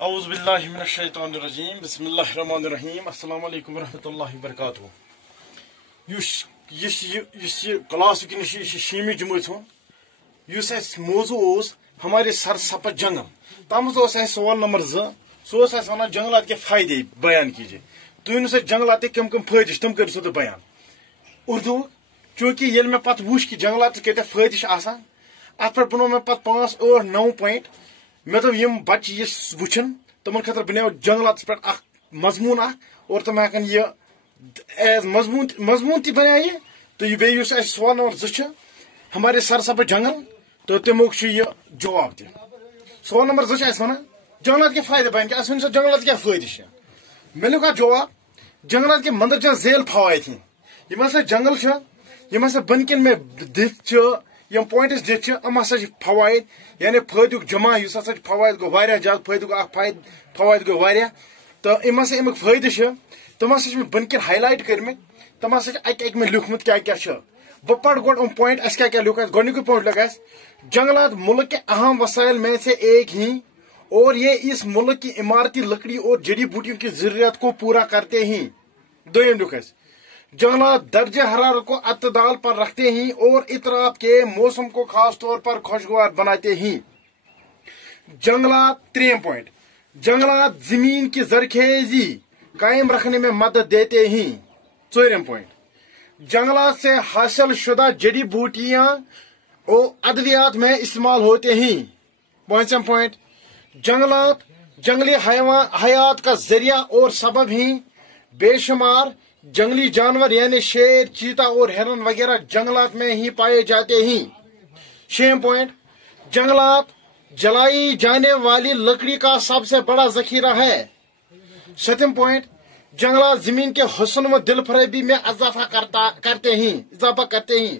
اعوذ باللہ من الشیطان الرجیم بسم اللہ الرحمن الرحیم السلام علیکم ورحمۃ اللہ وبرکاتہ کلاس ونکس شیمی جماعت موضوع ہمارے سر سپت جنگل تم سوال نمبر 2 سہ ونان جنگلات کے فائدے بیان کیجیے تھی سر جنگلات کم کم فائدے تم کرو سو بیان اردو چونکہ یل میں پتہ وچ کہ جنگلات کتیا فائدے ات پہ بنو میں پتہ 5 8 9 پوائنٹ مے دب یم بچہ یہ وچن تمن خاطر بنو جنگلات پہ مضمون اور تم ہکن یہ ایز مضمون تہ بنیا یہ تو یہ بیس سوال نمبر 2 ہمارے سر سبز جنگل تو تموک یہ جواب دے سوال نمبر 2 ونان جنگلات کے فائدے بیان کہ ون سا جنگلات کیا فائدے ملو کا جواب جنگلات کے مندرجہ ذیل فوائد ہیں یم ہسا جنگل یم ہسا بن کن میں دت یم پوائنٹس دت ہسا فوائد یعنی فائدہ جمع اس ہسا فوائد گو واریاہ زیادہ فائدہ فوائد گو واریاہ تو یم ہسا امیک فائدہ تم ہسا بن کن ہائی لائٹ کرمت تم ہسا اک میں لکھمت کیا بہ پڑھ گوڈ پوائنٹ اس کیا لکھ گۄڈنیُک پوائنٹ لکھ جنگلات ملک کے اہم وسائل میں سے ایک ہیں اور یہ اس ملک کی عمارتی لکڑی اور جڑی بوٹیوں کی ضروریات کو پورا کرتے ہیں دویم لکھ جنگلات درجہ حرارت کو اعتدال پر رکھتے ہیں اور اطراف کے موسم کو خاص طور پر خوشگوار بناتے ہیں جنگلات تریم پوائنٹ جنگلات زمین کی زرخیزی قائم رکھنے میں مدد دیتے ہیں ژوٗرِم پوائنٹ جنگلات سے حاصل شدہ جڑی بوٹیاں اور ادویات میں استعمال ہوتے ہیں پانچم پوائنٹ جنگلات جنگلی حیات کا ذریعہ اور سبب ہیں بے شمار جنگلی جانور یعنی شیر چیتا اور ہرن وغیرہ جنگلات میں ہی پائے جاتے ہیں چھم پوائنٹ جنگلات جلائی جانے والی لکڑی کا سب سے بڑا ذخیرہ ہے ستم پوائنٹ جنگلات زمین کے حسن و دل فریبی میں اضافہ کرتے ہیں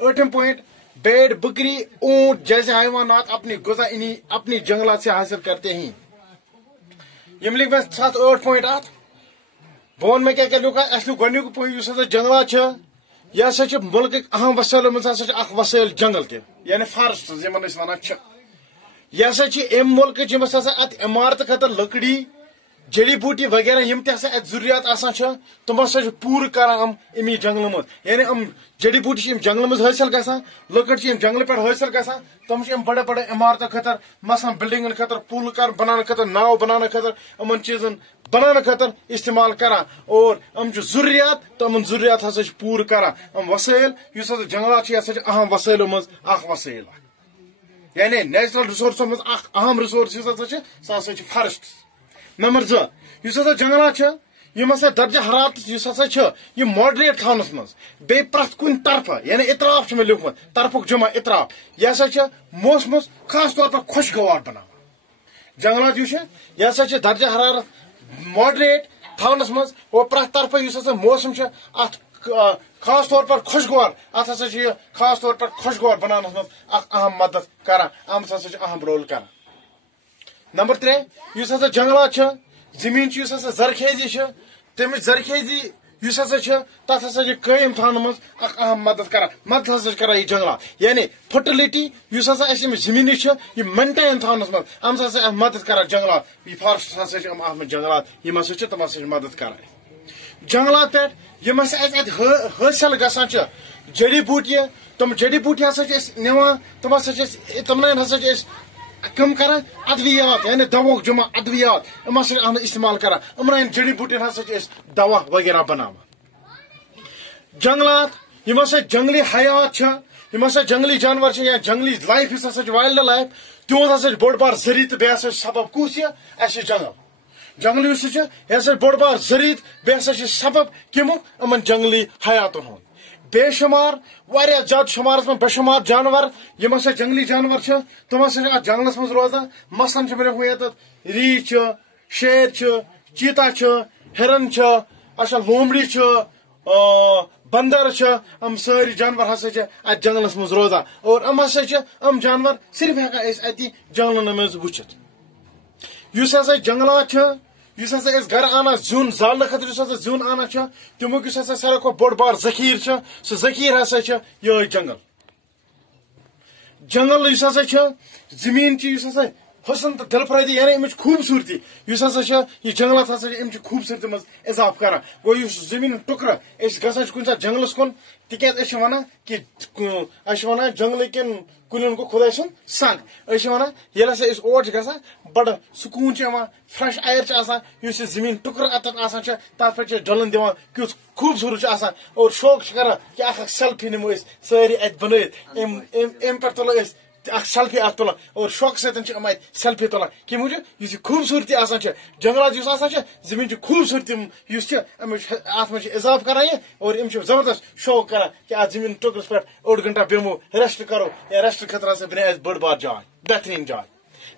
آٹھم پوائنٹ بیڑ بکری اونٹ جیسے حیوانات اپنی غذا اپنی جنگلات سے حاصل کرتے ہیں یم لکھ میں 7-8 پوائنٹ بہن میں کیا لکھ گۄڈنیُک پوائنٹ اس جنگلات یہ ہسا ملک اہم وسائلو مز ہسا وسائل جنگل تہ یعنی فارسٹ یمن ونان یہ ہسا ام ملک یمس ہسا ات عمارت خاطر لکڑی جڑی بوٹی وغیرہ یم تہ ہسا ات ضروریات آسان تم ہسا پور کران امی جنگل مز یعنی جڑی بوٹی جنگل مز حاصل گژھان لکڑ جنگل پہ حاصل گژھان تم بڑے بڑے عمارتوں خاطر مثلاً بلڈنگن خاطر پل بنانے خاطر ناو بنانے خاطر ان چیزن بنانے خاطر استعمال کران اور ضروریات تو ضروریات ہسا پور کران وسائل اس جنگلات یہ ہسا اہم وسائلو مز وسائل یعنی نیچرل رسورسو مز اہم رسورس سہ ہسا فارسٹ نمبر 2 اس ہسا جنگلات یم ہسا درجہ حرارت اس ہسا یہ ماڈریٹ تھونس مز بی پرت کن طرفہ یعنی اطراف میں لیکھمت طرفک جمع اطراف یہ ہسا موسمس خاص طور پر خوشگوار بنانا جنگلات یہ ہسا درجہ حرارت ماڈریٹ تھونس مز اور پرت طرفہ اس ہسا موسم ات خاص طور پر خوشگوار ات ہسا خاص طور پر خوشگوار بنانس مز اہم مدد کران ام ہسا اہم رول کران نمبر 3 اس ہسا جنگلات زمین اس ہسا زرخیزی تمچ زرخیزی اس ہسا تک ہسا قائم تھانے مز اہم مدد کران یہ جنگلات یعنی فرٹیلٹی اس ہسا زمین یہ مینٹین تھانس مز ام ہسا مدد کران جنگلات یہ فارسٹ ہسا جنگلات یم ہسا تم ہسا مدد کران جنگلات پہ یم ہسا حاصل گژھان جڑی بوٹی تم جڑی بوٹی ہسا نوان تم ہسا تمن ہسا کم کران ادویات یعنی دوا جمع ادویات ہسا استعمال کران امن جڑی بوٹین ہسا دوا وغیرہ بنانا جنگلات یم ہسا جنگلی حیات یم ہسا جنگلی جانور یا جنگلی لائف یس ہسا وائلڈ لائف تہذ ہسا بوڑ بار ذریعہ تو بیٚیہِ ہسا سبب کس یہ جنگل اس یہ ہسا بوڑ بار ذریعہ بیٚیہِ ہسا سبب کمیُک امن جنگلی حیاتن ہند بے شمار واریاہ زیادہ شمارس میں بے شمار جانور یم ہسا جنگلی جانور تم ہسا ات جنگلس مز روزان مثلاً یت ریچھ شیر چیتا ہرن اچھا لومڑی بندر ام ساری جانور ہسا ات جنگلس مز روزان اور ہسا جانور صرف ہیکان اتہ جنگلن مز وچھت اس ہسا جنگلات اس ہسا گھر آنا زیُن زالنہٕ خٲطرٕ یُس ہسا زیُن آنا تمیُک یُس ہسا ساروی کھۄتہٕ بوٚڑ بار ذخیٖرٕ سُہ ذخیٖرٕ ہسا یہے جنگل اس ہسا زمین یُس ہسا حسن تو دلفرادی یعنی امچ خوبصورتی اس ہسا یہ جنگلات ہسا امچ خوبصورتی مز اضافہ کران گو اس زمین ٹکرا اس گژھان کن سات جنگلس کن تکیاز اس ونان کہ اس ونان جنگل کن کلین کو خدا سن سنگ اس ونان یل ہسا اس اور گژھان بڑ سکون یوان فریش ایئر آسان اس زمین ٹکر اتن آسان تر پہ ڈلن دان کیُتھ خوبصورت آسان اور شوق کران کہ اخ سیلفی نمو اس ساری ات بنائت ام پہ تلو اس اخ سیلفی ات تلان اور شوق ستن ات سیلفی تلان کہ موجود اس خوبصورتی آسان جنگلات اس آسان زمین کی خوبصورتی اس ات مجھ اضافہ کران یہ اور ام زبردست شوق کران کہ ات زمین ٹکرس پہ اوڑ گھنٹہ بیمو ریسٹ کرو یا ریسٹ خطرہ سے بنے بڑ بار جائے بہترین جائے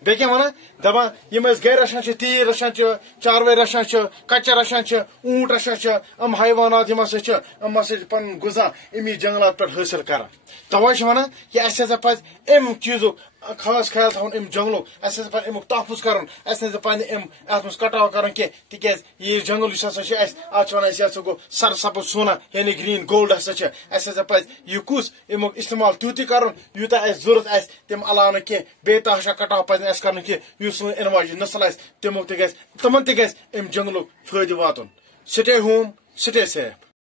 بیٚیہِ کیٛاہ وَنان دَپان یِم أسۍ گرِ رچھان چھِ تیٖر رچھان چھِ چاروٲے رچھان چھِ کچر رچھان چھِ اوٗنٹ رچھان چھِ یِم حیوانات یِم ہسا چھِ یِم ہسا چھِ پنُن غذا امی جنگلات پٮ۪ٹھ حٲصِل کران تَوَے چھِ وَنان کہِ اَسہِ ہسا پَزِ اَمہِ چیٖزُک خاص خیال تھاوُن اَمہِ جنگلُک اَسہِ ہسا پَزِ اَمیُک تحفظ کَرُن اَسہِ ہسا پَزِ نہٕ اَتھ منٛز کٹاو کَرُن کینٛہہ تِکیٛازِ یہِ جنگل یُس ہسا چھُ اَسہِ اَتھ چھِ وَنان أسۍ یہِ ہسا گوٚو سر سبٕز سونا یعنی گریٖن گولڈ ہسا چھِ اَسہِ ہسا پَزِ یہِ کُس اَمیُک اِستعمال تیوٗتٕے کَرُن یوٗتاہ اَسہِ ضوٚرتھ آسہِ تَمہِ علاوٕ نہٕ کینٛہہ بیٚیہِ تحاشا کٹاو پَزِ نہٕ اَسہِ کَرُن کینٛہہ یُس سون یِنہٕ واجٮ۪ن نسل آسہِ تِمن تہِ گژھِ اَمہِ جنگلُک فٲیدٕ واتُن سٹے ہوم سٹے سیف